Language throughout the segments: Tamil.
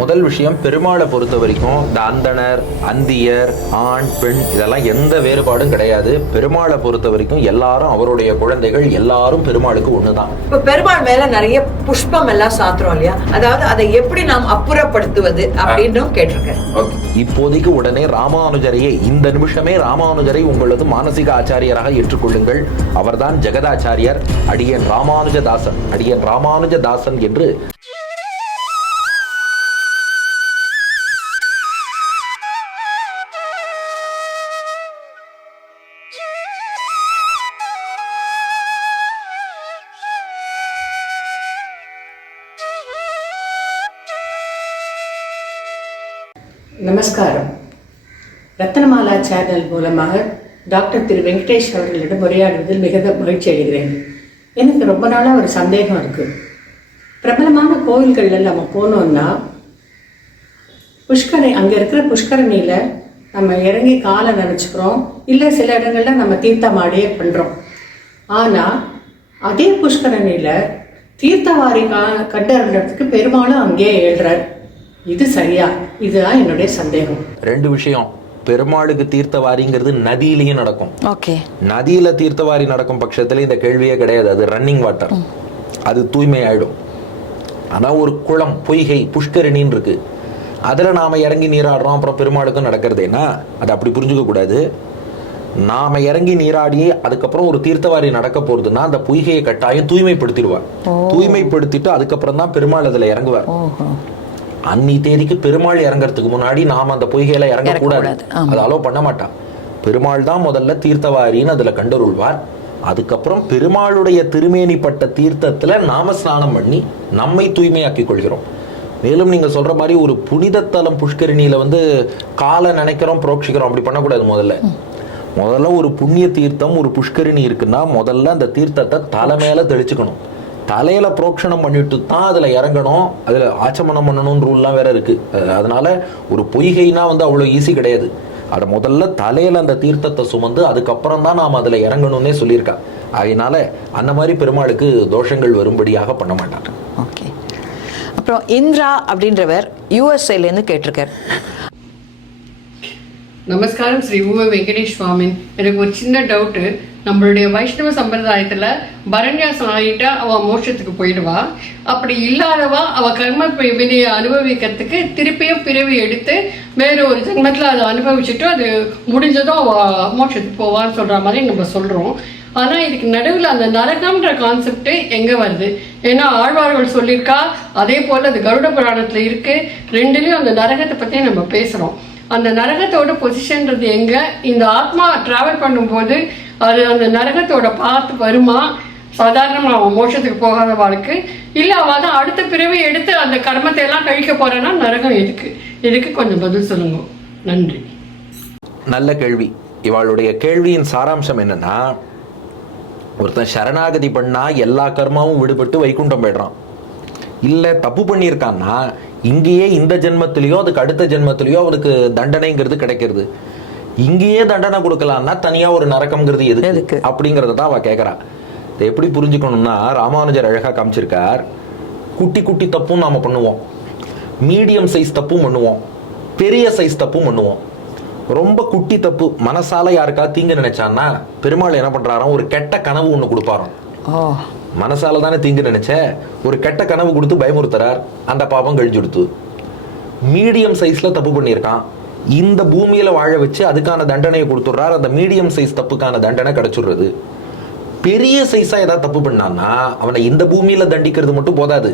முதல் விஷயம், பெருமாளை பொறுத்த வரைக்கும் இந்த அந்தணர், அந்தியர், ஆண், பெண் இதெல்லாம் எந்த வேறுபாடும் கிடையாது. பெருமாளை பொறுத்த வரைக்கும் எல்லாரும் அவருடைய குழந்தைகள், எல்லாரும் பெருமாளுக்கு ஒண்ணுதான். இப்ப பெருமாள் மேல நிறைய புஷ்பம் எல்லாம் சாத்துறோம் இல்லையா, அதாவது அதை எப்படி நாம் அப்புறப்படுத்துவது அப்படின்னு கேட்டிருக்கேன். இப்போதைக்கு உடனே ராமானுஜரையே, இந்த நிமிஷமே ராமானுஜரை உங்களது மானசீக ஆச்சாரியராக ஏற்றுக்கொள்ளுங்கள். அவர்தான் ஜெகதாச்சாரியர். அடியன் ராமானுஜதாசன், அடியன் ராமானுஜதாசன் என்று நமஸ்காரம். ரத்னமாலா சேனல் மூலமாக டாக்டர் திரு வெங்கடேஷ் அவர்களிடம் உரையாடுவதில் மிக மகிழ்ச்சி அடைகிறேன். எனக்கு ரொம்ப நாளாக ஒரு சந்தேகம் இருக்குது. பிரபலமான கோவில்களில் நம்ம போனோம்னா அங்கே இருக்கிற புஷ்கரணியில் நம்ம இறங்கி காலை நினச்சிக்கிறோம், இல்லை சில இடங்களில் நம்ம தீர்த்தமாடியே பண்ணுறோம். ஆனால் அதே புஷ்கரணியில் தீர்த்தவாரி கண்டறதுக்கு பெரும்பாலும் அங்கேயே எழுறார். இது சரியா? இதுதான் என்னுடைய சந்தேகம். ரெண்டு விஷயம். பெருமாளுக்கு தீர்த்தவாரிங்கிறது நதியிலையும் நடக்கும். நதியில தீர்த்தவாரி நடக்கும் பட்சத்துல இந்த கேள்வியே கிடையாது. அது ரன்னிங் வாட்டர், அது தூய்மை ஆயிடும். ஆனா ஒரு குளம், பொய்கை, புஷ்கரணின்னு இருக்கு, அதுல நாம இறங்கி நீராடுறோம், அப்புறம் பெருமாளுக்கும் நடக்கிறதுனா அது அப்படி புரிஞ்சுக்க கூடாது. நாம இறங்கி நீராடி அதுக்கப்புறம் ஒரு தீர்த்தவாரி நடக்க போறதுன்னா அந்த பொய்கையை கட்டாயம் தூய்மைப்படுத்திடுவார். தூய்மைப்படுத்திட்டு அதுக்கப்புறம் தான் பெருமாள் அதுல இறங்குவார். அன்னி தேதிக்கு பெருமாள் இறங்கறதுக்கு முன்னாடி நாம அந்த பொய்கையில இறங்கக்கூடாது, அது அலோவ் பண்ண மாட்டான். பெருமாள் தான் முதல்ல தீர்த்தவாரின்னு அதுல கண்டருள்வார். அதுக்கப்புறம் பெருமாளுடைய திருமேனிப்பட்ட தீர்த்தத்துல நாம ஸ்நானம் பண்ணி நம்மை தூய்மையாக்கி கொள்கிறோம். மேலும் நீங்க சொல்ற மாதிரி ஒரு புனித தலம் புஷ்கரிணியில காலை நினைக்கிறோம், புரோக்ஷிக்கிறோம், அப்படி பண்ணக்கூடாது. முதல்ல ஒரு புண்ணிய தீர்த்தம், ஒரு புஷ்கரிணி இருக்குன்னா முதல்ல அந்த தீர்த்தத்தை தலை மேல தெளிச்சுக்கணும். தலையில புரோக்ஷணம் பண்ணிட்டு தான் அதுல இறங்கணும். அதுல ஆச்சமனம் பண்ணணும்னு ரூல்லாம் வேற இருக்கு. அதனால ஒரு பொய்கைனா அவ்வளவு ஈஸி கிடையாது. அதை முதல்ல தலையில அந்த தீர்த்தத்தை சுமந்து அதுக்கப்புறம் தான் நாம் அதுல இறங்கணும்னே சொல்லியிருக்கா. அதனால அந்த மாதிரி பெருமாளுக்கு தோஷங்கள் வரும்படியாக பண்ண மாட்டாங்க. ஓகே. அப்புறம் இந்திரா அப்படின்றவர் யூஎஸ்ஏல இருந்து கேட்டிருக்கார். நமஸ்காரம் ஸ்ரீ உவ வெங்கடேஷ் சுவாமின். எனக்கு ஒரு சின்ன டவுட்டு. நம்மளுடைய வைஷ்ணவ சம்பிரதாயத்தில் பரண்யாசம் ஆகிட்டா அவள் மோட்சத்துக்கு போயிடுவா. அப்படி இல்லாதவா அவள் கர்ம வினையை அனுபவிக்கிறதுக்கு திருப்பியும் பிறவி எடுத்து வேற ஒரு ஜென்மத்தில் அதை அனுபவிச்சுட்டு அது முடிஞ்சதும் அவள் மோட்சத்துக்கு போவான்னு சொல்கிற மாதிரி நம்ம சொல்கிறோம். ஆனால் இதுக்கு நடுவில் அந்த நரகம்ன்ற கான்செப்ட் எங்கே வருது? ஏன்னா ஆழ்வார்கள் சொல்லியிருக்கா, அதே போல் அது கருட புராணத்தில் இருக்குது. ரெண்டுலேயும் அந்த நரகத்தை பற்றி நம்ம பேசுகிறோம். அந்த நரகத்தோட பொசிஷன்றது எங்கே? இந்த ஆத்மா ட்ராவல் பண்ணும்போது அது அந்த நரகத்தோட பார்த்து வருமா? சாதாரணமாக அவன் மோட்சத்துக்கு போகாத வாழ்க்கை இல்லை, அவள் தான் அடுத்த பிறவி எடுத்து அந்த கர்மத்தை எல்லாம் கழிக்க போறேன்னா நரகம் எதுக்கு கொஞ்சம் பதில் சொல்லுங்க. நன்றி. நல்ல கேள்வி. இவளுடைய கேள்வியின் சாராம்சம் என்னன்னா, ஒருத்தன் சரணாகதி பண்ணா எல்லா கர்மாவும் விடுபட்டு வைகுண்டம் போயிடுறான். இல்லை தப்பு பண்ணியிருக்கான்னா இங்கேயே இந்த ஜென்மத்திலேயோ அதுக்கு அடுத்த ஜென்மத்திலேயோ அவனுக்கு தண்டனைங்கிறது கிடைக்கிறது. இங்கேயே தண்டனை கொடுக்கலாம்னா தனியா ஒரு நரக்கம்ங்கிறது எதுக்கு அப்படிங்கறத தான் அவ கேட்கறா. இதை எப்படி புரிஞ்சுக்கணும்னா, ராமானுஜர் அழகா காமிச்சிருக்கார். குட்டி குட்டி தப்பும் நாம பண்ணுவோம், மீடியம் சைஸ் தப்பும் பண்ணுவோம், பெரிய சைஸ் தப்பும் பண்ணுவோம். ரொம்ப குட்டி தப்பு மனசால யாருக்கா தீங்கு நினைச்சான்னா பெருமாள் என்ன பண்றாராம், ஒரு கெட்ட கனவு ஒண்ணு கொடுப்பாராம். மனசால தானே தீங்கு நினைச்ச, ஒரு கெட்ட கனவு கொடுத்து பயமுறுத்துறார், அந்த பாபம் கழிஞ்சு கொடுத்து. மீடியம் சைஸ்ல தப்பு பண்ணியிருக்கான், இந்த பூமியில வாழ வச்சு அதுக்கான தண்டனையை கொடுத்துடுறார், அந்த மீடியம் சைஸ் தப்புக்கான தண்டனை கிடைச்சிடுறது. பெரிய சைஸா ஏதாவது தப்பு பண்ணான்னா அவனை இந்த பூமியில தண்டிக்கிறது மட்டும் போதாது,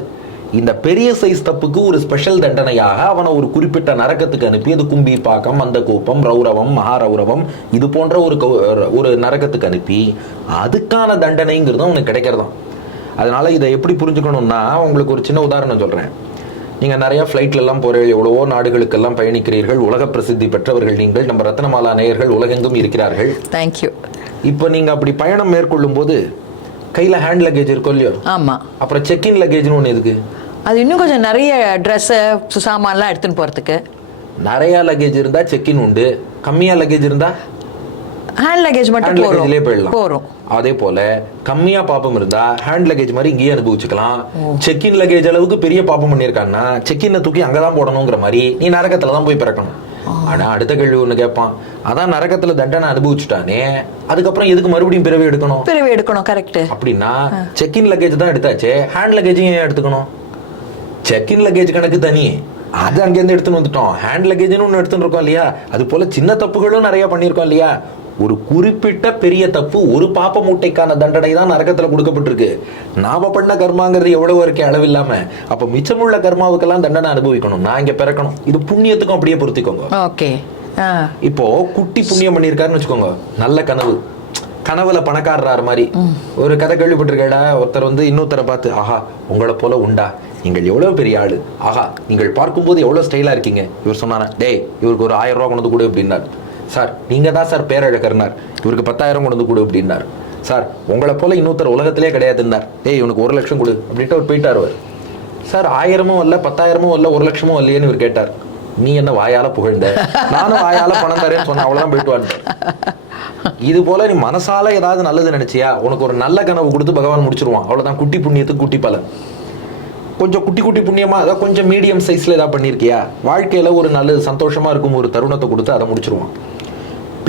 இந்த பெரிய சைஸ் தப்புக்கு ஒரு ஸ்பெஷல் தண்டனையாக அவனை ஒரு குறிப்பிட்ட நரகத்துக்கு அனுப்பி, அது கும்பி பாக்கம், அந்த கோப்பம், ரௌரவம், மகாரௌரவம், இது போன்ற ஒரு நரகத்துக்கு அனுப்பி அதுக்கான தண்டனைங்கிறது அவனுக்கு கிடைக்கிறதாம். அதனால இதை எப்படி புரிஞ்சுக்கணும்னா, உங்களுக்கு ஒரு சின்ன உதாரணம் சொல்றேன். நீங்க நிறைய ஃபிளைட்ல எல்லாம் போறீர்கள், எவ்வளவோ நாடுகளுக்கெல்லாம் பயணிக்கிறீர்கள், உலக பிரசித்தி பெற்றவர்கள் நீங்கள். நம்ம ரத்னமாலா நேயர்கள் உலகெங்கும் இருக்கிறார்கள். தேங்க்யூ. இப்போ நீங்க அப்படி பயணம் மேற்கொள்ளும் போது கையில ஹேண்ட் லக்கேஜ் இருக்கும் இல்லையோ? ஆமா. அப்புறம் செக்இன் லக்கேஜ்னு ஒன்று எதுக்கு? அது இன்னும் கொஞ்சம் நிறைய ட்ரெஸ்ஸு சாமான்லாம் எடுத்துன்னு போகிறதுக்கு. நிறையா லக்கேஜ் இருந்தால் செக்இன் உண்டு, கம்மியாக லக்கேஜ் இருந்தால் ஹேண்ட் லக்கேஜ் மட்டும் ஹேண்ட் லக்கேஜ்லயே போயிடலாம். போறோம். அதே போல கம்மியா பாப்பம் இருந்தா ஹேண்ட் லக்கேஜ் மாதிரி இங்கேயே அனுபவிச்சுக்கலாம். செக்இன் லக்கேஜ் அளவுக்கு பெரிய பாப்பம் பண்ணிருக்கான்னா செக்இன் தூக்கி அங்கதான் போடணுங்கிற மாதிரி நீ நரகத்துலதான் போய் பிறக்கணும். ஆனா அடுத்த கேள்வி ஒண்ணு கேட்பான், அதான் நரகத்துல தண்டனை அனுபவிச்சுட்டானே, அதுக்கப்புறம் எதுக்கு மறுபடியும் பிறவி எடுக்கணும்? கரெக்ட். அப்படின்னா செக்இன் லக்கேஜ் தான் எடுத்தாச்சே, ஹேண்ட் லக்கேஜையும் ஏன் எடுத்துக்கணும்? செக்இன் லக்கேஜ் கணக்கு தனி, அது அங்கேருந்து எடுத்துன்னு வந்துட்டோம். ஹேண்ட் லக்கேஜ்னு ஒன்று எடுத்துன்னு இருக்கோம் இல்லையா? அது போல சின்ன தப்புகளும் நிறைய பண்ணியிருக்கோம் இல்லையா? ஒரு குறிப்பிட்ட பெரிய தப்பு ஒரு பாப்ப மூட்டைக்கான தண்டனை தான் நரகத்துல கொடுக்கப்பட்டிருக்கு. நாம பண்ண கர்மாங்கிறது எவ்வளவு இருக்கே அளவில்லாம, அப்ப மிச்சமுள்ள கர்மாவுக்கெல்லாம் தண்டனை அனுபவிக்கணும். நான் இங்க பிறக்கணும். இது புண்ணியத்துக்கும் அப்படியே பொருத்திக்கோங்க. ஓகே. இப்போ குட்டி புண்ணியம் பண்ணியிருக்காருன்னு வச்சுக்கோங்க, நல்ல கனவுல பணக்காரர் மாதிரி ஒரு கதை கேள்விப்பட்டிருக்கேடா. ஒருத்தர் வந்து இன்னொருத்தரை பார்த்து, ஆஹா உங்களை போல உண்டா, நீங்கள் எவ்வளவு பெரிய ஆளு, ஆஹா நீங்கள் பார்க்கும்போது எவ்வளவு ஸ்டைலா இருக்கீங்க. இவர் சொன்னாரா, டேய் இவருக்கு ஒரு 1000 ரூபா கொண்டு கொடு அப்படின்னார். சார் நீங்க தான் சார் பேரழகர்னார். இவருக்கு 10,000 கொண்டு கொடு அப்படின்னார். சார் உங்களை போல இன்னொருத்தர் உலகத்திலே கிடையாதுன்னார். டேய் இவனுக்கு 1 லட்சம் கொடு அப்படின்ட்டு அவர் போயிட்டார். அவர் சார் 1000 அல்ல 10,000 அல்ல 1 லட்சமும் இல்லையேன்னு இவர் கேட்டார். நீ என்ன வாயால புகழ்ந்த, நானும் வாயால பணம் தரேன்னு சொன்ன, அவ்வளவுதான் போயிட்டு வாங்க. இது போல நீ மனசால ஏதாவது நல்லது நினைச்சியா, உனக்கு ஒரு நல்ல கனவு கொடுத்து பகவான் முடிச்சிருவான். அவ்வளவுதான். குட்டி புண்ணியத்துக்கு குட்டி பலன். கொஞ்சம் குட்டி புண்ணியமா, அதாவது கொஞ்சம் மீடியம் சைஸ்ல ஏதாவது பண்ணிருக்கியா, வாழ்க்கையில ஒரு நல்லது சந்தோஷமா இருக்கும் ஒரு தருணத்தை கொடுத்து அதை முடிச்சிருவான்.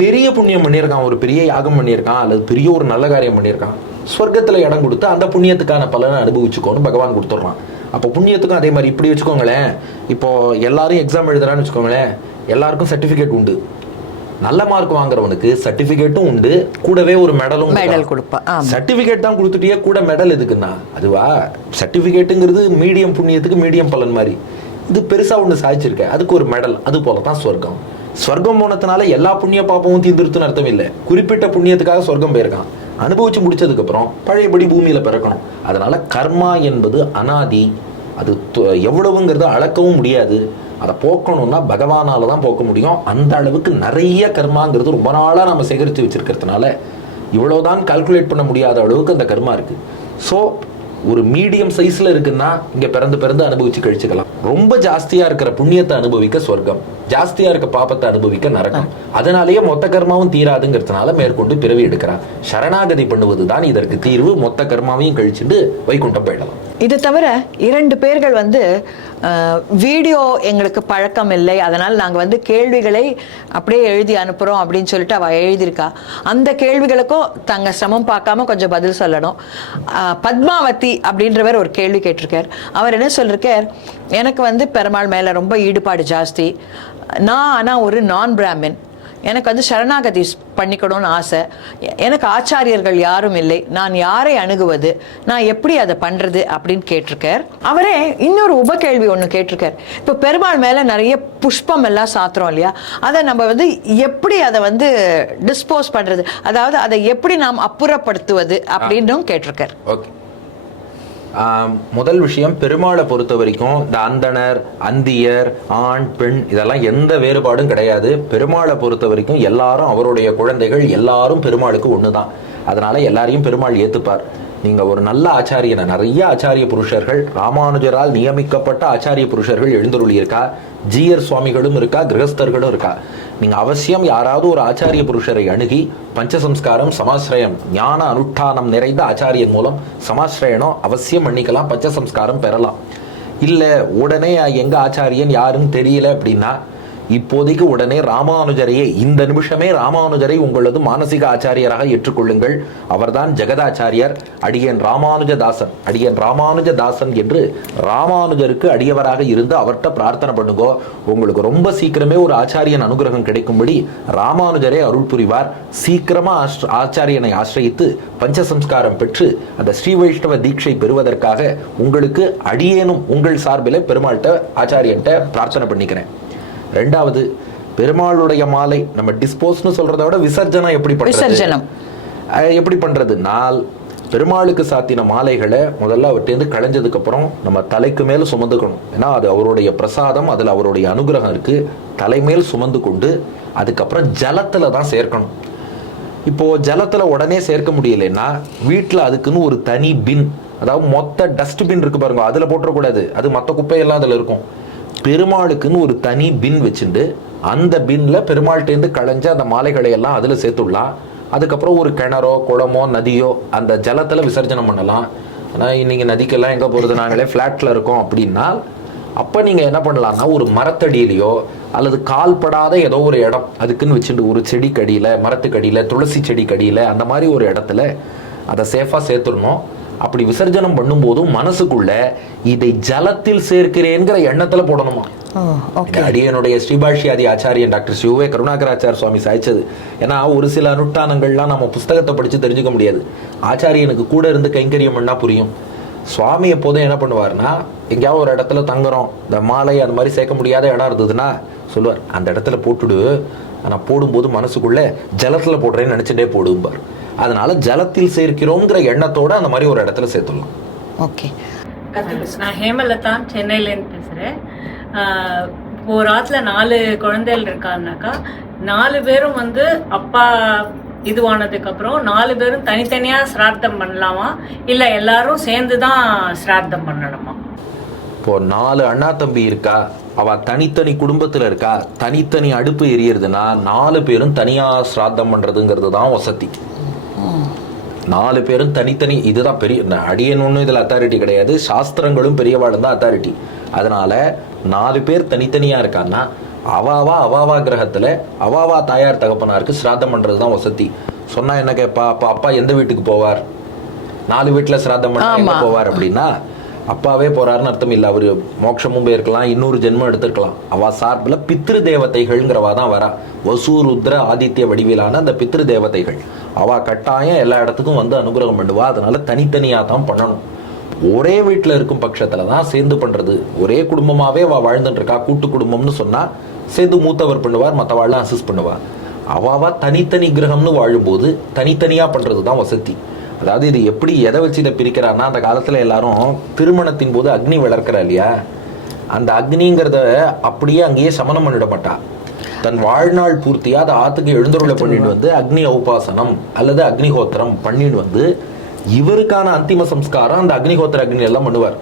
பெரிய புண்ணியம் பண்ணியிருக்கான், ஒரு பெரிய யாகம் பண்ணியிருக்கான், அல்லது பெரிய ஒரு நல்ல காரியம் பண்ணியிருக்கான், சொர்க்கத்துல இடம் கொடுத்து அந்த புண்ணியத்துக்கான பலனை அனுபவிச்சுக்கோன்னு பகவான் கொடுத்துட்றான். அப்போ புண்ணியத்துக்கும் அதே மாதிரி. இப்படி வச்சுக்கோங்களேன், இப்போ எல்லாரும் எக்ஸாம் எழுதுறான்னு வச்சுக்கோங்களேன், எல்லாருக்கும் சர்டிபிகேட் உண்டு. நல்ல மார்க் வாங்குறவனுக்கு சர்டிபிகேட்டும் உண்டு, கூடவே ஒரு மெடல் கொடுப்பா. சர்டிபிகேட் தான் கொடுத்துட்டே கூட மெடல் எதுக்குன்னா, அதுவா சர்டிபிகேட்டுங்கிறது மீடியம் புண்ணியத்துக்கு மீடியம் பலன் மாதிரி. இது பெருசா ஒண்ணு சாதிச்சிருக்க, அதுக்கு ஒரு மெடல். அது போலதான் சொர்க்கம். சொர்க்கம் போனதுனால எல்லா புண்ணிய பாப்பமும் தீர்ந்துருத்துன்னு அர்த்தம் இல்லை. குறிப்பிட்ட புண்ணியத்துக்காக சொர்க்கம் போயிருக்கான். அனுபவிச்சு முடிச்சதுக்கு அப்புறம் பழையபடி பூமியில பிறக்கணும். அதனால கர்மா என்பது அனாதி, அது எவ்வளவுங்கிறது அளக்கவும் முடியாது. அதை போக்கணும்னா பகவானால தான் போக்க முடியும். அந்த அளவுக்கு நிறைய கர்மாங்கிறது ரொம்ப நாளா நம்ம சேகரித்து வச்சிருக்கிறதுனால இவ்வளவுதான் கால்குலேட் பண்ண முடியாத அளவுக்கு அந்த கர்மா இருக்கு. ஸோ ஒரு மீடியம் சைஸ்ல இருக்குன்னா இங்க பிறந்து அனுபவிச்சு கழிச்சுக்கலாம். ரொம்ப ஜாஸ்தியா இருக்கிற புண்ணியத்தை அனுபவிக்க சொர்க்கம், ஜாஸ்தியா இருக்க பாப்பத்தை அனுபவிக்க நரகம். அதனாலேயே மொத்த கர்மாவும் தீராதுங்கிறதுனால மேற்கொண்டு பிறவி எடுக்கிறான். சரணாகதி பண்ணுவதுதான் இதற்கு தீர்வு. மொத்த கர்மாவையும் கழிச்சுட்டு வைகுண்டம் போயிடலாம். இது தவிர 2 பேர்கள் வந்து வீடியோ எங்களுக்கு பழக்கம் இல்லை, அதனால் நாங்கள் வந்து கேள்விகளை அப்படியே எழுதி அனுப்புகிறோம் அப்படின்னு சொல்லிட்டு அவள் எழுதியிருக்கா. அந்த கேள்விகளுக்கும் தங்க சிரமம் பார்க்காம கொஞ்சம் பதில் சொல்லணும். பத்மாவதி அப்படின்றவர் ஒரு கேள்வி கேட்டிருக்கார். அவர் என்ன சொல்லியிருக்கார், எனக்கு வந்து பெருமாள் மேலே ரொம்ப ஈடுபாடு ஜாஸ்தி. நான் ஆனால் ஒரு நான் பிராமின், எனக்கு வந்து சரணாகதி பண்ணிக்கணும்னு ஆசை. எனக்கு ஆச்சாரியர்கள் யாரும் இல்லை, நான் யாரை அணுகுவது, நான் எப்படி அதை பண்றது அப்படின்னு கேட்டிருக்கார். அவரே இன்னொரு உபகேள்வி ஒன்று கேட்டிருக்கார். இப்போ பெருமாள் மேல நிறைய புஷ்பம் எல்லாம் சாத்துறோம் இல்லையா, அதை நம்ம வந்து எப்படி அதை வந்து டிஸ்போஸ் பண்றது, அதாவது அதை எப்படி நாம் அப்புறப்படுத்துவது அப்படின்னும் கேட்டிருக்கார். ஓகே, முதல் விஷயம், பெருமாளை பொறுத்த வரைக்கும் இந்த அந்தணர், அந்தியர், ஆண், பெண் இதெல்லாம் எந்த வேறுபாடும் கிடையாது. பெருமாளை பொறுத்த வரைக்கும் எல்லாரும் அவருடைய குழந்தைகள், எல்லாரும் பெருமாளுக்கு ஒண்ணுதான். அதனால எல்லாரையும் பெருமாள் ஏத்துப்பார். நீங்க ஒரு நல்ல ஆச்சாரியனை, நிறைய ஆச்சாரிய புருஷர்கள், ராமானுஜரால் நியமிக்கப்பட்ட ஆச்சாரிய புருஷர்கள் எழுந்தருளி இருக்கா, ஜீயர் சுவாமிகளும் இருக்கா, கிரகஸ்தர்களும் இருக்கா. நீங்க அவசியம் யாராவது ஒரு ஆச்சாரிய புருஷரை அணுகி பஞ்சசம்ஸ்காரம், சமாசிரயம், ஞான அனுஷ்டானம் நிறைந்த ஆச்சாரியன் மூலம் சமாசிரயனம் அவசியம் பண்ணிக்கலாம், பஞ்சசம்ஸ்காரம் பெறலாம். இல்ல உடனே எங்க ஆச்சாரியன் யாருன்னு தெரியல அப்படின்னா இப்போதைக்கு உடனே ராமானுஜரையே, இந்த நிமிஷமே ராமானுஜரை உங்களது மானசிக ஆச்சாரியராக ஏற்றுக்கொள்ளுங்கள். அவர்தான் ஜெகதாச்சாரியர். அடியன் ராமானுஜதாசன், அடியன் ராமானுஜதாசன் என்று ராமானுஜருக்கு அடியவராக இருந்து அவர்கிட்ட பிரார்த்தனை பண்ணுங்கோ. உங்களுக்கு ரொம்ப சீக்கிரமே ஒரு ஆச்சாரியன் அனுகிரகம் கிடைக்கும்படி ராமானுஜரே அருள் புரிவார். சீக்கிரமா ஆச்சாரியனை ஆசிரியித்து பஞ்சசம்ஸ்காரம் பெற்று அந்த ஸ்ரீ வைஷ்ணவ தீட்சை பெறுவதற்காக உங்களுக்கு அடியேனும் உங்கள் சார்பில் பெருமாள்கிட்ட ஆச்சாரியன்ட்ட பிரார்த்தனை பண்ணிக்கிறேன். ரெண்டாவது, பெருமாளுடைய மாலை நம்ம டிஸ்போஸ்னு சொல்றதை விட விசர்ஜனம் எப்படி பண்றதுனால், பெருமாளுக்கு சாத்தின மாலைகளை முதல்ல அவர்கிட்ட களைஞ்சதுக்கு அப்புறம் நம்ம தலைக்கு மேல சுமந்துக்கணும். ஏன்னா அது அவருடைய பிரசாதம், அதுல அவருடைய அனுகிரகம் இருக்கு. தலைமேல் சுமந்து கொண்டு அதுக்கப்புறம் ஜலத்துல தான் சேர்க்கணும். இப்போ ஜலத்துல உடனே சேர்க்க முடியலன்னா வீட்டுல அதுக்குன்னு ஒரு தனி பின், அதாவது மொத்த டஸ்ட்பின் இருக்கு பாருங்க, அதுல போட்டுறக்கூடாது. அது மற்ற குப்பையெல்லாம் அதுல இருக்கும். பெருமாளுக்குன்னு ஒரு தனி பின் வச்சுட்டு அந்த பின்ல பெருமாள்கிட்டேருந்து களைஞ்ச அந்த மாலைகளை எல்லாம் அதுல சேர்த்துடலாம். அதுக்கப்புறம் ஒரு கிணறோ குளமோ நதியோ அந்த ஜலத்துல விசர்ஜனம் பண்ணலாம். ஆனால் இன்னைக்கு நதிக்கெல்லாம் எங்க போறது, நாங்களே ஃப்ளாட்ல இருக்கோம் அப்படின்னா அப்ப நீங்க என்ன பண்ணலாம்னா ஒரு மரத்தடியிலையோ அல்லது கால்படாத ஏதோ ஒரு இடம் அதுக்குன்னு வச்சுட்டு ஒரு செடிக்கடியில, மரத்துக்கடியில, துளசி செடிக்கடியில அந்த மாதிரி ஒரு இடத்துல அதை சேஃபா சேர்த்துடணும். அப்படி விசர்ஜனம் பண்ணும்போதும் மனசுக்குள்ள இதை ஜலத்தில் சேர்க்கிறேங்கிற எண்ணத்துல போடணுமா. அடியனுடைய ஸ்ரீபாஷ்யாதி ஆச்சாரியன் டாக்டர் சிவே கருணாகராச்சார் சுவாமி சாய்ச்சது. ஏன்னா ஒரு சில அனுஷ்டானங்கள்லாம் நம்ம புஸ்தகத்தை படிச்சு தெரிஞ்சுக்க முடியாது, ஆச்சாரியனுக்கு கூட இருந்து கைங்கரியம் பண்ணா புரியும். சுவாமி எப்போதும் என்ன பண்ணுவார்னா, எங்கேயாவது ஒரு இடத்துல தங்குறோம், இந்த மாலை அந்த மாதிரி சேர்க்க முடியாத இடம் இருந்ததுன்னா சொல்லுவார், அந்த இடத்துல போட்டுடு, ஆனால் போடும்போது மனசுக்குள்ள ஜலத்துல போடுறேன்னு நினைச்சுட்டே போடுவார். அதனால ஜலத்தில் சேர்க்கிறோங்கிற எண்ணத்தோட அந்த மாதிரி ஒரு இடத்துல சேர்த்துடலாம். ஓகே. நான் ஹேமலதா சென்னையிலேருந்து பேசுகிறேன். ஒரு ஆற்றுல 4 குழந்தைகள் இருக்காருனாக்கா 4 பேரும் வந்து அப்பா இதுவானதுக்கப்புறம் 4 பேரும் தனித்தனியாக சிரார்த்தம் பண்ணலாமா, இல்லை எல்லாரும் சேர்ந்து தான் சிரார்த்தம் பண்ணணுமா? இப்போ 4 அண்ணா தம்பி இருக்கா, அவ தனித்தனி குடும்பத்துல இருக்கா, தனித்தனி அடுப்பு எரியறதுன்னா 4 பேரும் தனியா சிராத்தம் பண்றதுங்கிறது தான் வசதி. 4 பேரும் தனித்தனி, இதுதான் பெரிய அடியன் ஒன்றும் இதுல அத்தாரிட்டி கிடையாது, சாஸ்திரங்களும் பெரியவாளும் தான் அத்தாரிட்டி. அதனால 4 பேர் தனித்தனியா இருக்கான்னா அவாவா கிரகத்துல அவாவா தாயார் தகப்பனாருக்கு சிராத்தம் பண்றதுதான் வசதி. சொன்னா என்ன கேப்பா, அப்பா எந்த வீட்டுக்கு போவார், 4 வீட்டுல சிராத்தம் பண்ணா எங்க போவார் அப்படின்னா, அப்பாவே போறாருன்னு அர்த்தம் இல்லை. அவரு மோட்சமும் போயிருக்கலாம், இன்னொரு ஜென்மம் எடுத்திருக்கலாம். அவ சார்பில் பித்ரு தேவதைகள்ங்கிறவா தான் வரா. வசு ருத்ர ஆதித்ய வடிவிலான அந்த பித்ரு தேவதைகள் அவ கட்டாயம் எல்லா இடத்துக்கும் வந்து அனுகிரகம் பண்ணுவா. அதனால தனித்தனியா தான் பண்ணணும். ஒரே வீட்டுல இருக்கும் பட்சத்துல தான் சேர்ந்து பண்றது. ஒரே குடும்பமாவே அவ வாழ்ந்துட்டு இருக்கா, கூட்டு குடும்பம்னு சொன்னா சேர்ந்து மூத்தவர் பண்ணுவார், மற்றவாள்லாம் அசிஸ்ட் பண்ணுவார். அவாவா தனித்தனி கிரகம்னு வாழும்போது தனித்தனியா பண்றது தான் வசதி. அதாவது இது எப்படி எதை வச்சு இதை பிரிக்கிறான்னா, அந்த காலத்துல எல்லாரும் திருமணத்தின் போது அக்னி வளர்க்கிறா இல்லையா, அந்த அக்னிங்கிறத அப்படியே அங்கேயே சமணம் பண்ணிட மாட்டா. தன் வாழ்நாள் பூர்த்தியா அதை ஆத்துக்கு எழுந்தருளை பண்ணிட்டு வந்து அக்னி உபாசனம் அல்லது அக்னிஹோத்திரம் பண்ணிட்டு வந்து இவருக்கான அந்திம சம்ஸ்காரம் அந்த அக்னிஹோத்திர அக்னி எல்லாம் பண்ணுவார்.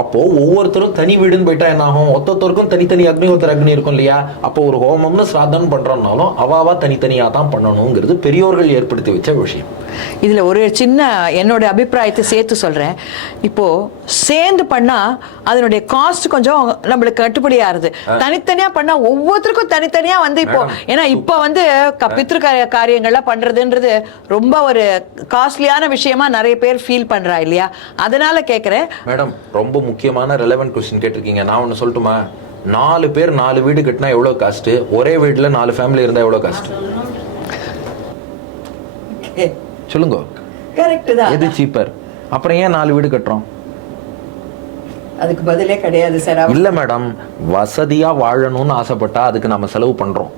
அப்போ ஒவ்வொருத்தரும் தனி வீடுன்னு போயிட்டா என்ன ஆகும், ஒருத்தருக்கும் தனித்தனி அக்னிஹோத்திர அக்னி இருக்கும் இல்லையா. அப்போ ஒரு ஹோமம்னு சிராதம் பண்றோம்னாலும் அவாவா தனித்தனியா தான் பண்ணணுங்கிறது பெரியோர்கள் ஏற்படுத்தி வச்ச விஷயம். இதுல ஒரு சின்ன என்னோட அபிப்பிராயத்தை சேர்த்து சொல்றேன். இப்போ சேர்ந்து பண்ணா அதனுடைய காஸ்ட் கொஞ்சம் நம்மளுக்கு கட்டுப்படியாருது. தனித்தனியா பண்ணா ஒவ்வொருத்தருக்கும் தனித்தனியா வந்து இப்போ ஏன்னா இப்ப வந்து பித்ரு காரியங்கள்லாம் பண்றதுன்றது ரொம்ப ஒரு காஸ்ட்லியான விஷயமா நிறைய பேர் ஃபீல் பண்றா இல்லையா. அதனால கேக்குறேன் மேடம், ரொம்ப முக்கியமான ரெலவென்ட் கொஸ்டின் கேட்டிருக்கீங்க. நான் ஒன்னு சொல்லட்டுமா, 4 பேர் 4 வீடு கட்டினா எவ்வளவு காஸ்ட், ஒரே வீட்டுல 4 ஃபேமிலி இருந்தா எவ்வளவு காஸ்ட் சொல்லுங்க. கரெக்ட் தான். எது சீப்பர்? அப்புறம் ஏன் 4 வீடு கட்டுறோம்? அதுக்கு பதிலே கிடையாது சார். இல்ல மேடம், வசதியா வாழணும்னு ஆசைப்பட்டா அதுக்கு நம்ம செலவு பண்றோம்.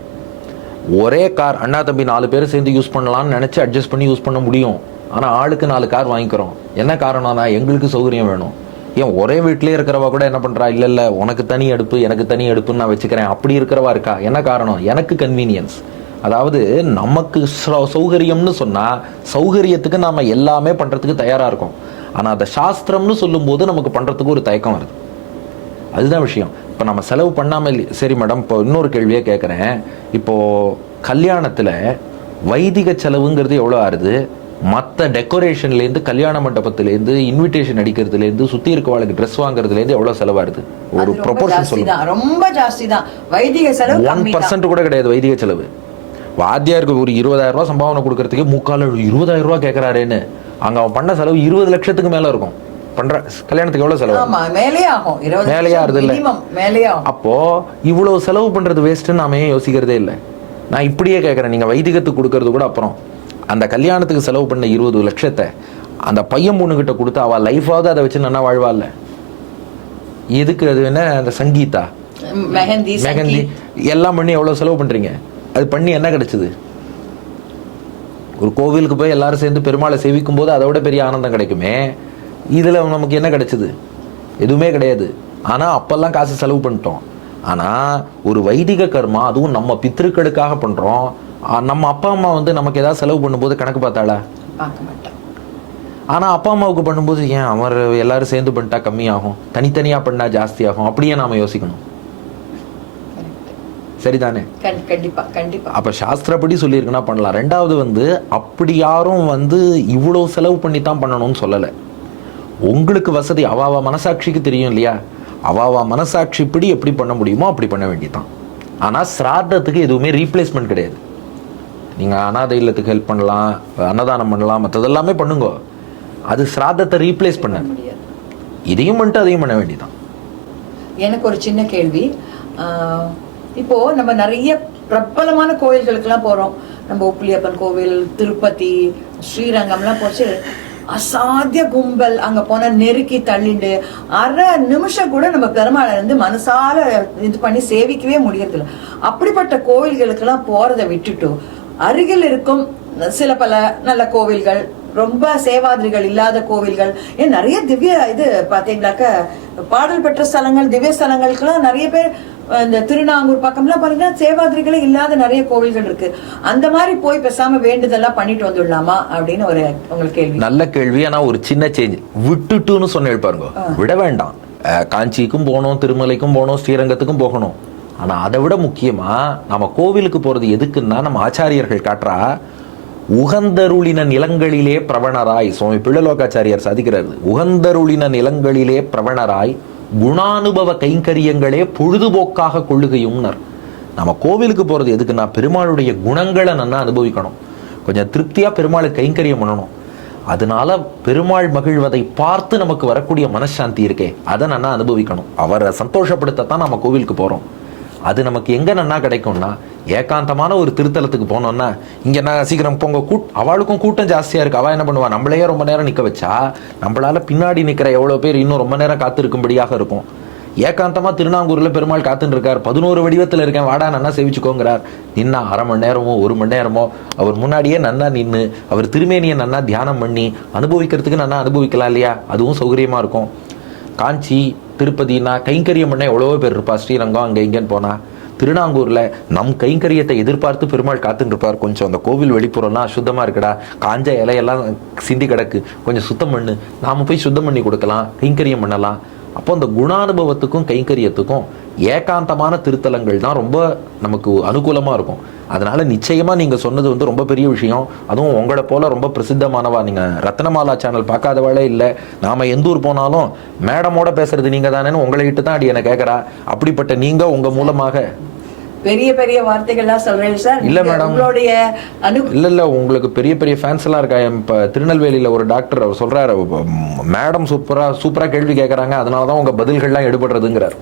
ஒரே கார் அண்ணா தம்பி 4 பேர் சேர்ந்து யூஸ் பண்ணலாம்னு நினைச்சு அட்ஜஸ்ட் பண்ணி யூஸ் பண்ண முடியும். ஆனா ஆளுக்கு 4 கார் வாங்கிக்கிறோம். என்ன காரணம்னா எங்களுக்கு சௌகரியம் வேணும். ஏன் ஒரே வீட்லயே இருக்கிறவா கூட என்ன பண்றா, இல்ல உனக்கு தனி அடுப்பு எனக்கு தனி அடுப்புன்னு நான் வச்சுக்கிறேன் அப்படி இருக்கிறவா இருக்கா. என்ன காரணம்? எனக்கு கன்வீனியன்ஸ். அதாவது நமக்கு சௌகரியம்னு சொன்னா சௌகரியத்துக்கு நாம எல்லாமே பண்றதுக்கு தயாரா இருக்கும். ஆனா அதை சாஸ்திரம்னு சொல்லும் போது நமக்கு பண்றதுக்கு ஒரு தயக்கம் வருது. அதுதான் விஷயம். இப்ப நம்ம செலவு பண்ணாம சரி மேடம், இப்போ இன்னொரு கேள்வியே கேட்கறேன். இப்போ கல்யாணத்துல வைதிக செலவுங்கிறது எவ்வளவு ஆறுது? மற்ற டெக்கரேஷன்லேருந்து கல்யாண மண்டபத்திலேருந்து இன்விடேஷன் அடிக்கிறதுலேருந்து சுத்தி இருக்கவாளுக்கு ட்ரெஸ் வாங்குறதுலேருந்து எவ்வளவு செலவாருது? ஒரு ப்ரொபோர்ஷன் சொல்லுங்க. ரொம்ப ஜாஸ்தி தான். வைதிக செலவு 1% கூட கிடையாது வைதிக செலவு. வாத்தியாருக்கு ஒரு 20,000 ரூபாய் சம்பாவனை கொடுக்கறதுக்கு 20,000 ரூபாய் கேட்கறாருன்னு அங்க அவன் பண்ண செலவு 20 லட்சத்துக்கு மேல இருக்கும். பண்ற கல்யாணத்துக்கு எவ்வளவு செலவு? மேலே ஆகும். மேலேயே ஆறுது இல்ல. அப்போ இவ்வளவு செலவு பண்றது வேஸ்ட்னு நாம ஏன் யோசிக்கிறதே இல்லை? நான் இப்படியே கேட்கறேன், நீங்க வைதிகத்துக்கு கொடுக்கறது கூட அப்புறம் அந்த கல்யாணத்துக்கு செலவு பண்ண 20 லட்சத்தை அந்த பையன் பொண்ணு கிட்ட கொடுத்து அவ லைஃபாவது அதை வச்சு நல்லா வாழ்வாள்ல. எதுக்கு? அது என்ன அந்த சங்கீதா மெஹந்தி எல்லாம் பண்ணி எவ்வளவு செலவு பண்றீங்க? அது பண்ணி என்ன கிடைச்சது? ஒரு கோவிலுக்கு போய் எல்லாரும் சேர்ந்து பெருமாளை சேவிக்கும் போது அதை விட பெரிய ஆனந்தம் கிடைக்குமே. இதுல நமக்கு என்ன கிடைச்சது? எதுவுமே கிடையாது. ஆனா அப்பெல்லாம் காசு செலவு பண்ணிட்டோம். ஆனா ஒரு வைதிக கர்மா, அதுவும் நம்ம பித்ருக்களுக்காக பண்றோம். நம்ம அப்பா அம்மா வந்து நமக்கு ஏதாவது செலவு பண்ணும்போது கணக்கு பார்த்தாளா? பார்க்க மாட்டோம். ஆனா அப்பா அம்மாவுக்கு பண்ணும்போது ஏன் அவர் எல்லாரும் சேர்ந்து பண்ணிட்டா கம்மியாகும், தனித்தனியா பண்ணா ஜாஸ்தி ஆகும், அப்படியே நாம யோசிக்கணும். சரிதானே? கண்டிப்பா கண்டிப்பா. அப்ப சாஸ்திரப்படி சொல்லியிருக்குன்னா பண்ணலாம். ரெண்டாவது வந்து அப்படி யாரும் வந்து இவ்வளோ செலவு பண்ணி தான் பண்ணணும்னு சொல்லலை. உங்களுக்கு வசதி அவாவா மனசாட்சிக்கு தெரியும் இல்லையா? அவாவா மனசாட்சிப்படி எப்படி பண்ண முடியுமோ அப்படி பண்ண வேண்டியதான். ஆனால் சிரார்த்தத்துக்கு எதுவுமே ரீப்ளேஸ்மெண்ட் கிடையாது. நீங்கள் அனாதை இல்லத்துக்கு ஹெல்ப் பண்ணலாம், அன்னதானம் பண்ணலாம், மற்றதெல்லாமே பண்ணுங்க. அது சிரார்த்தத்தை ரீப்ளேஸ் பண்ண முடியாது. இதையும் பண்ணிட்டு அதையும் பண்ண வேண்டியதான். எனக்கு ஒரு சின்ன கேள்வி. இப்போ நம்ம நிறைய பிரபலமான கோயில்களுக்கெல்லாம் போறோம். நம்ம உப்பிலியப்பன் கோவில், திருப்பதி, ஸ்ரீரங்கம்லாம் போச்சு, அசாத்திய கும்பல். அங்க போனா நெருக்கி தள்ளிண்டு அரை நிமிஷம் கூட நம்ம பெருமாளை வந்து மனசால இது பண்ணி சேவிக்கவே முடியறதில்ல. அப்படிப்பட்ட கோவில்களுக்கெல்லாம் போறதை விட்டுட்டு அருகில் இருக்கும் சில பல நல்ல கோவில்கள், ரொம்ப சேவாதிரிகள் இல்லாத கோவில்கள், ஏன் நிறைய திவ்ய இது பாத்தீங்கன்னாக்க பாடல் பெற்ற ஸ்தலங்கள், திவ்ய ஸ்தலங்களுக்கெல்லாம் நிறைய பேர் இந்த திருநாங்கூர் பக்கம்லாம் பாத்தீங்கன்னா சேவாதிரிகளே இல்லாத நிறைய கோவில்கள் இருக்கு. அந்த மாதிரி போய் பேசாம வேண்டுதெல்லாம் பண்ணிட்டு வந்துடலாமா அப்படின்னு ஒரு உங்களுக்கு கேள்வி. நல்ல கேள்வி. ஆனா ஒரு சின்ன சேஞ்ச், விட்டுட்டுன்னு சொன்ன பாருங்க, விட வேண்டாம். காஞ்சிக்கும் போகணும், திருமலைக்கும் போகணும், ஸ்ரீரங்கத்துக்கும் போகணும். ஆனா அதை விட முக்கியமா நம்ம கோவிலுக்கு போறது எதுக்குன்னா, நம்ம ஆச்சாரியர்கள் காட்டுறா உகந்தருளின நிலங்களிலே பிரவணராய், சுவாமி பிள்ளலோகாச்சாரியார் சாதிக்கிறார், உகந்தருளின நிலங்களிலே பிரவணராய் குணானுபவ கைங்கரியங்களே பொழுதுபோக்காக கொள்ளுகையும்னர். நம்ம கோவிலுக்கு போறது எதுக்குன்னா பெருமாளுடைய குணங்களை நல்லா அனுபவிக்கணும், கொஞ்சம் திருப்தியா பெருமாளுக்கு கைங்கரியம் பண்ணணும். அதனால பெருமாள் மகிழ்வதை பார்த்து நமக்கு வரக்கூடிய மனசாந்தி இருக்கே, அதை நல்லா அனுபவிக்கணும். அவரை சந்தோஷப்படுத்தத்தான் நம்ம கோவிலுக்கு போறோம். அது நமக்கு எங்க நன்னா கிடைக்கும்னா, ஏகாந்தமான ஒரு திருத்தலத்துக்கு போனோம்னா, இங்க நான் சீக்கிரம் போங்க, அவளுக்கும் கூட்டம் ஜாஸ்தியா இருக்கு, அவ என்ன பண்ணுவா, நம்மளையே ரொம்ப நேரம் நிக்க வச்சா நம்மளால பின்னாடி நிக்கிற எவ்வளவு பேர் இன்னும் ரொம்ப நேரம் காத்து இருக்கும்படியாக இருக்கும். ஏகாந்தமா திருநாங்கூர்ல பெருமாள் காத்துன்னு இருக்கார், 11 வடிவத்துல இருக்கேன், வாடா நன்னா சேவிச்சுக்கோங்கிறார். நின்னா அரை மணி நேரமோ 1 மணி நேரமோ அவர் முன்னாடியே நன்னா நின்று அவர் திருமேனியை நன்னா தியானம் பண்ணி அனுபவிக்கிறதுக்கு நன்னா அனுபவிக்கலாம் இல்லையா? அதுவும் சௌகரியமா இருக்கும். காஞ்சி, திருப்பதினா கைங்கரியம் பண்ண எவ்வளவோ பேர் இருப்பா. ஸ்ரீரங்கம் அங்கே இங்கேன்னு போனா, திருநாங்கூர்ல நம் கைங்கரியத்தை எதிர்பார்த்து பெருமாள் காத்துட்டு இருப்பார். கொஞ்சம் அந்த கோவில் வெளிப்புறம்லாம் அசுத்தமா இருக்குடா, காஞ்ச இலையெல்லாம் சிந்தி கிடக்கு, கொஞ்சம் சுத்தம் பண்ணு, நாம போய் சுத்தம் பண்ணி கொடுக்கலாம், கைங்கரியம் பண்ணலாம். அப்போ அந்த குணானுபவத்துக்கும் கைங்கரியத்துக்கும் ஏகாந்தமான திருத்தலங்கள் தான் ரொம்ப நமக்கு அனுகூலமா இருக்கும். அதனால நிச்சயமா நீங்க சொன்னது வந்து ரொம்ப பெரிய விஷயம். அதுவும் உங்களை போல ரொம்ப பிரசித்தமானவா, நீங்க ரத்னமாலா சேனல் பார்க்காதவாளே இல்லை. நாம எந்த ஊர் போனாலும் மேடமோட பேசுறது நீங்க தானேன்னு உங்களை கிட்ட தான் அடி என்ன கேட்கறா. அப்படிப்பட்ட நீங்க உங்க மூலமாக பெரிய பெரிய வார்த்தைகள்லாம் சொல்றேன் சார். இல்ல மேடம், உங்களுடைய இல்ல உங்களுக்கு பெரிய பெரிய ஃபேன்ஸ் எல்லாம் இருக்கா. இப்ப திருநெல்வேலியில ஒரு டாக்டர் அவர் சொல்றாரு, மேடம் சூப்பரா கேள்வி கேட்கறாங்க, அதனாலதான் உங்க பதில்கள்லாம் எடுபடுறதுங்கிறார்.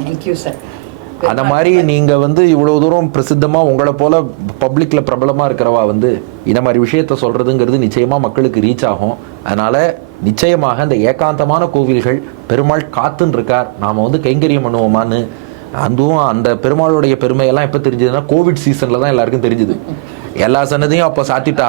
Thank you sir. அந்த மாதிரி நீங்க வந்து இவ்வளவு தூரம் பிரசித்தமா உங்களை போல பப்ளிக்ல பிரபலமா இருக்கிறவா வந்து இந்த மாதிரி விஷயத்த சொல்றதுங்கிறது நிச்சயமா மக்களுக்கு ரீச் ஆகும். அதனால நிச்சயமாக இந்த ஏகாந்தமான கோவில்கள் பெருமாள் காத்துன்னு இருக்கார், நாம வந்து கைங்கரியம் பண்ணுவோமான்னு. அதுவும் அந்த பெருமாளுடைய பெருமையெல்லாம் எப்போ தெரிஞ்சதுன்னா கோவிட் சீசன்ல தான் எல்லாருக்கும் தெரிஞ்சுது. எல்லா சன்னதியும் அப்போ சாத்திட்டா,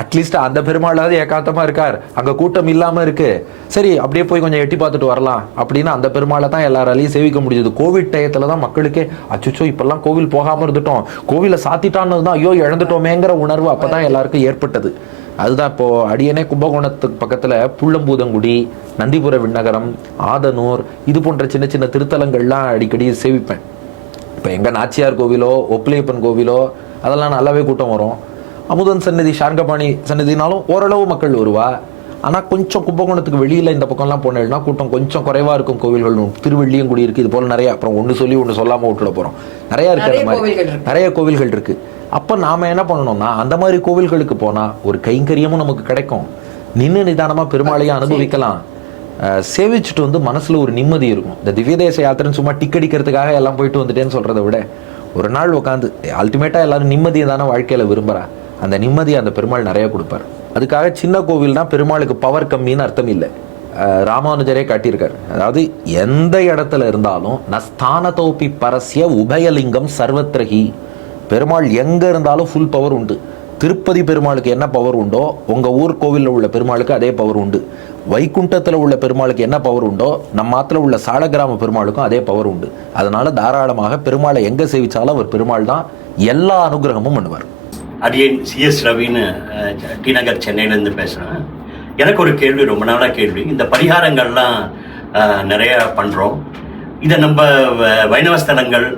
அட்லீஸ்ட் அந்த பெருமாளாவது ஏகாந்தமா இருக்கார், அங்க கூட்டம் இல்லாம இருக்கு, சரி அப்படியே போய் கொஞ்சம் எட்டி பார்த்துட்டு வரலாம் அப்படின்னு அந்த பெருமாளை தான் எல்லாராலையும் சேவிக்க முடிஞ்சது. கோவிட் டயத்துல தான் மக்களுக்கே அச்சுச்சோ இப்பெல்லாம் கோவில் போகாம இருந்துட்டோம், கோவிலை சாத்திட்டான்னு தான் ஐயோ இழந்துட்டோமேங்கிற உணர்வு அப்பதான் எல்லாருக்கும் ஏற்பட்டது. அதுதான் இப்போ அடியனே கும்பகோணத்துக்கு பக்கத்துல புள்ளம்பூதங்குடி, நந்திபுர விண்ணகரம், ஆதனூர், இது போன்ற சின்ன சின்ன திருத்தலங்கள்லாம் அடிக்கடி சேவிப்பேன். இப்போ எங்க நாச்சியார் கோவிலோ ஒப்பிலியப்பன் கோவிலோ அதெல்லாம் நல்லாவே கூட்டம் வரும். அமுதன் சன்னதி, சார்கபாணி சன்னதினாலும் ஓரளவு மக்கள் வருவா. ஆனால் கொஞ்சம் கும்பகோணத்துக்கு வெளியில் இந்த பக்கம்லாம் போனேன்னா கூட்டம் கொஞ்சம் குறைவாக இருக்கும். கோவில்கள் திருவள்ளியங்குடி இருக்குது, இது போல் நிறைய, அப்புறம் ஒன்று சொல்லி ஒன்று சொல்லாமல் விட்டுட போகிறோம், நிறையா இருக்குது. அந்த மாதிரி நிறைய கோவில்கள் இருக்குது. அப்போ நாம் என்ன பண்ணணும்னா அந்த மாதிரி கோவில்களுக்கு போனால் ஒரு கைங்கரியமும் நமக்கு கிடைக்கும், நின்று நிதானமாக பெருமாளையும் அனுபவிக்கலாம், சேவிச்சுட்டு வந்து மனசில் ஒரு நிம்மதி இருக்கும். இந்த திவ்யதேச யாத்திரைன்னு சும்மா டிக்கெடிக்கிறதுக்காக எல்லாம் போயிட்டு வந்துட்டேன்னு சொல்கிறத விட ஒரு நாள் உட்காந்து அல்டிமேட்டாக எல்லாரும் நிம்மதியை தானே வாழ்க்கையில் விரும்புகிறா, அந்த நிம்மதியை அந்த பெருமாள் நிறைய கொடுப்பார். அதுக்காக சின்ன கோவில்னா பெருமாளுக்கு பவர் கம்மின்னு அர்த்தம் இல்லை. ராமானுஜரே காட்டியிருக்கார், அதாவது எந்த இடத்துல இருந்தாலும் நஸ்தானதோபி பரஸ்ய உபயலிங்கம் சர்வத்ரஹி, பெருமாள் எங்கே இருந்தாலும் ஃபுல் பவர் உண்டு. திருப்பதி பெருமாளுக்கு என்ன பவர் உண்டோ உங்கள் ஊர் கோவிலில் உள்ள பெருமாளுக்கு அதே பவர் உண்டு. வைகுண்டத்தில் உள்ள பெருமாளுக்கு என்ன பவர் உண்டோ நம்ம ஆத்துல உள்ள சாலகிராம பெருமாளுக்கும் அதே பவர் உண்டு. அதனால தாராளமாக பெருமாளை எங்கே சேவிச்சாலும் அவர் பெருமாள் தான் எல்லா அனுகிரகமும் பண்ணுவார். அடியேன் சிஎஸ் ரவின்னு டி நகர் சென்னையிலேருந்து பேசுகிறேன். எனக்கு ஒரு கேள்வி, ரொம்ப நாளாக கேள்வி. இந்த பரிகாரங்கள்லாம் நிறைய பண்ணுறோம், இதை நம்ம வைணவ ஸ்தலங்கள்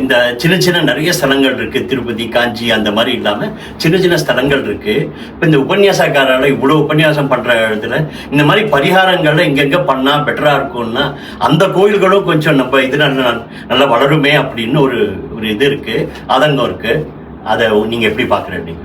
இந்த சின்ன சின்ன நிறைய ஸ்தலங்கள் இருக்குது, திருப்பதி, காஞ்சி அந்த மாதிரி இல்லாமல் சின்ன சின்ன ஸ்தலங்கள் இருக்குது. இப்போ இந்த உபன்யாசக்காரால் இவ்வளோ உபன்யாசம் பண்ணுற இடத்துல இந்த மாதிரி பரிகாரங்களை இங்கெங்கே பண்ணால் பெட்டராக இருக்கும்னா அந்த கோயில்களும் கொஞ்சம் நம்ம இது நல்லா வளருமே அப்படின்னு ஒரு இது இருக்குது, ஆதங்கம் இருக்குது. அதை நீங்கள் எப்படி பார்க்குறீங்க?